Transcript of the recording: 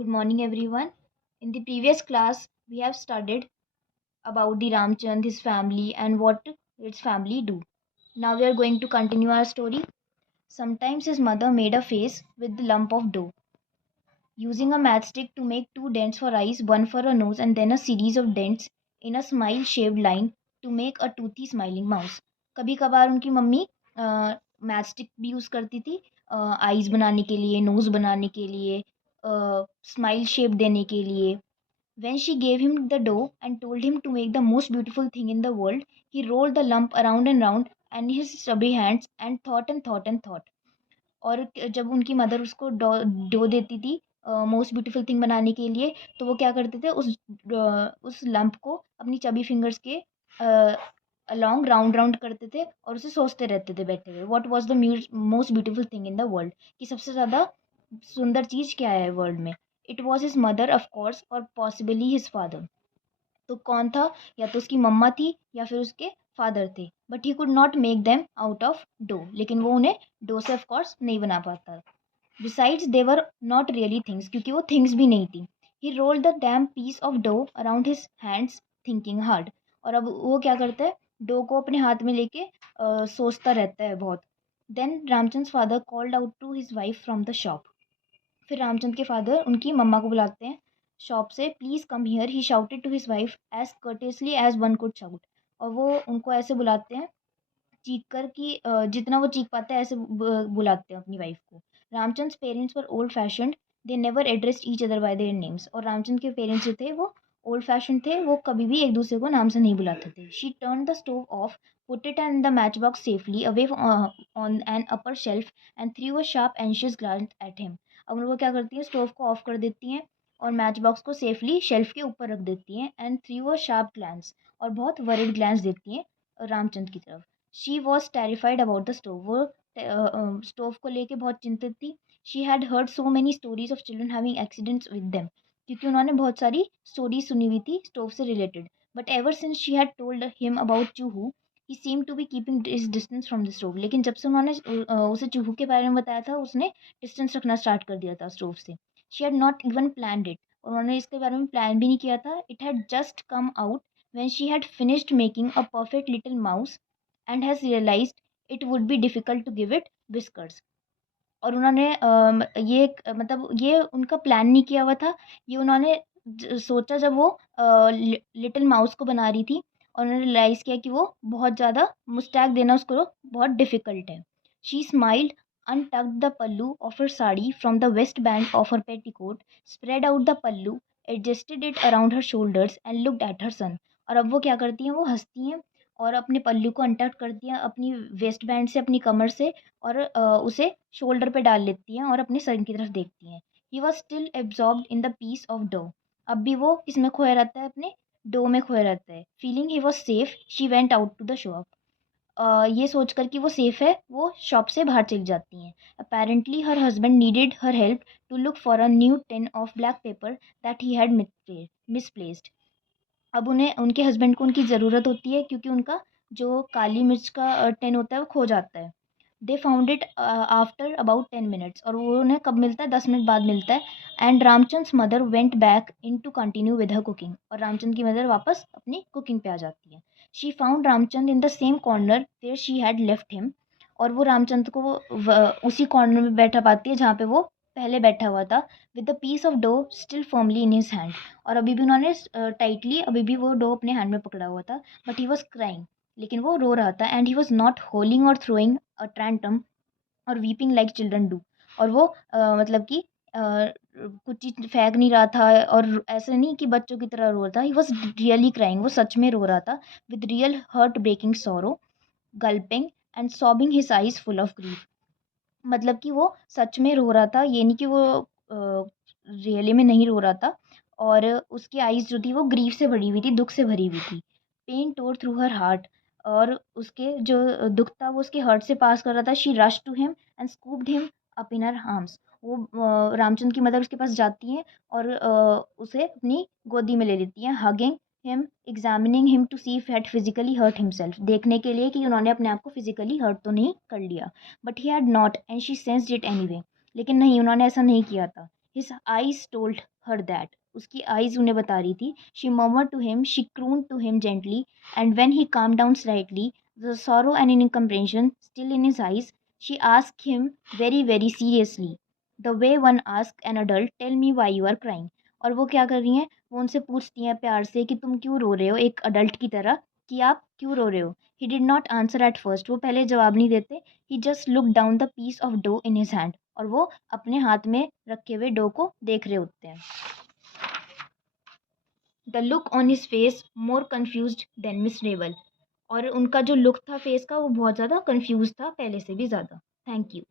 Good morning, everyone. In the previous class, we have studied about the Ramchand, his family, and what his family do. Now we are going to continue our story. Sometimes his mother made a face with the lump of dough, using a matchstick to make two dents for eyes, one for a nose, and then a series of dents in a smile-shaped line to make a toothy smiling mouse. कभी कभार उनकी mummy matchstick भी use करती थी eyes बनाने के लिए, nose बनाने के लिए, स्माइल शेप देने के लिए. When she gave him the dough and told him to make the most beautiful thing in the world, he rolled the lump around and round in his stubby hands and thought and thought and thought. और जब उनकी mother उसको dough देती थी most beautiful thing बनाने के लिए, तो वो क्या करते थे, उस लंप को अपनी चबी फिंगर्स के अलोंग राउंड राउंड करते थे और उसे सोचते रहते थे बैठे हुए. What was the most beautiful thing in the world, कि सबसे ज़्यादा सुंदर चीज़ क्या है वर्ल्ड में. It was his mother of course और पॉसिबली हिज फादर. तो कौन था, या तो उसकी मम्मा थी या फिर उसके फादर थे. But he could not make them out of dough, लेकिन वो उन्हें डो से ऑफ कोर्स नहीं बना पाता. Besides they were not really things, क्योंकि वो थिंग्स भी नहीं थी. He rolled the damn piece of dough around his hands thinking hard. और अब वो क्या करता है, डो को अपने हाथ में लेके सोचता रहता है बहुत. Then Ramchand father called out to his wife from the shop. फिर रामचंद के फादर उनकी मम्मा को बुलाते हैं शॉप से. Please come here, he shouted to his wife as courteously as one could shout. और वो उनको ऐसे बुलाते हैं चीख कर कि जितना वो चीख पाते हैं ऐसे बुलाते हैं अपनी वाइफ को. Ramchand's parents were old fashioned, they never addressed each other by their names. और रामचंद के पेरेंट्स जो थे वो ओल्ड फैशन थे, वो कभी भी एक दूसरे को नाम से नहीं बुलाते थे. She turn the stove off, put it in the matchbox safely away on an upper shelf and threw a sharp anxious glance at him. अब वो क्या करती हैं, स्टोव को ऑफ कर देती हैं और मैच बॉक्स को सेफली शेल्फ के ऊपर रख देती हैं. And threw a sharp glance, और बहुत वरिड ग्लांस देती हैं रामचंद की तरफ. She was terrified about the stove. वो स्टोव को लेके बहुत चिंतित थी. She had heard so many stories of children having accidents with them, क्योंकि उन्होंने बहुत सारी स्टोरी सुनी हुई थी स्टोव से related. But ever since she had told him about Chuhu, he seem to be keeping his distance from the stove. लेकिन जब से उन्होंने उसे चूहू के बारे में बताया था, उसने डिस्टेंस रखना स्टार्ट कर दिया था स्टोव से. She had not even plan it, और उन्होंने इसके बारे में प्लान भी नहीं किया था. It had just come out when she had finished making a perfect little mouse and has realized it would be difficult to give it whiskers. और उन्होंने मतलब ये उनका प्लान नहीं किया हुआ था. ये उन्होंने सोचा जब वो लिटिल माउस को बना रही थी, और उन्होंने रियलाइज़ किया कि वो बहुत ज़्यादा मुस्टैक देना उसको बहुत डिफ़िकल्ट है. She smiled, untucked the pallu of her sari from the waistband of her petticoat, spread out the pallu, adjusted it around her shoulders and looked at her son. और अब वो क्या करती हैं, वो हंसती हैं और अपने पल्लू को अनटक करती हैं अपनी वेस्ट बैंड से, अपनी कमर से, और उसे शोल्डर पे डाल लेती हैं और अपने सर की तरफ देखती हैं. He was still absorbed in the piece of dough. अब भी वो किसमें खोया रहता है, अपने डो में खोया रहता है. Feeling he was safe, she went out to the shop. ये सोचकर कि वो सेफ है, वो शॉप से बाहर चली जाती हैं. Apparently her husband needed her help to look for a new tin of black pepper that he had misplaced. अब उन्हें उनके हस्बैंड को उनकी ज़रूरत होती है, क्योंकि उनका जो काली मिर्च का टिन होता है वो खो जाता है. They found it after about 10 minutes, और वो उन्हें कब मिलता है, 10 मिनट बाद मिलता है. And Ramchand's mother went back in to continue with her cooking. और रामचंद की मदर वापस अपनी कुकिंग पे आ जाती है. She found Ramchand in the same corner where she had left him. और वो रामचंद को उसी कॉर्नर में बैठा पाती है जहाँ पे वो पहले बैठा हुआ था, with the piece of dough still firmly in his hand. और अभी भी उन्होंने टाइटली अभी भी वो डो अपने हैंड में पकड़ा हुआ था. बट ही वॉज क्राइंग, लेकिन वो रो रहा था. एंड ही वॉज नॉट होलिंग और थ्रोइंग अ ट्रैंटम और वीपिंग लाइक चिल्ड्रन डू. और वो मतलब कि कुछ चीज़ फेंक नहीं रहा था, और ऐसे नहीं कि बच्चों की तरह रो रहा था. ही वॉज रियली क्राइंग, वो सच में रो रहा था, विद रियल हर्ट ब्रेकिंग सोरो, गल्पिंग and sobbing his eyes full of grief. मतलब कि वो सच में रो रहा था, ये नहीं कि वो रियली में नहीं रो रहा था. और उसकी आइज़ जो थी वो ग्रीफ से भरी हुई थी, दुख से भरी हुई थी. पेन टोर थ्रू हर हार्ट, और उसके जो दुख था वो उसके हार्ट से पास कर रहा था. She rush to him and scooped him up in her arms. वो रामचंद्र की मदर उसके पास जाती हैं और उसे अपनी गोदी में ले लेती हैं. Hugging him, examining him to see if had physically hurt himself, देखने के लिए कि उन्होंने अपने आप को फिजिकली हर्ट तो नहीं कर लिया. But he had not and she sensed it anyway. लेकिन नहीं, उन्होंने ऐसा नहीं किया था. His eyes told her that. उसकी eyes उन्हें बता रही थी. She murmured to him, she crooned to him gently, and when he calmed down slightly, the sorrow and incomprehension still in his eyes, she asked him very very seriously, the way one asks an adult, tell me why you are crying. और वो क्या कर रही हैं, वो उनसे पूछती हैं प्यार से कि तुम क्यों रो रहे हो, एक अडल्ट की तरह, कि आप क्यों रो रहे हो. He did not answer at first. वो पहले जवाब नहीं देते. He just looked down the piece of dough in his hand. और वो अपने हाथ में रखे हुए डो को देख रहे होते हैं. The look on his face more confused than miserable. और उनका जो लुक था फेस का वो बहुत ज़्यादा कंफ्यूज था पहले से भी ज़्यादा. Thank you.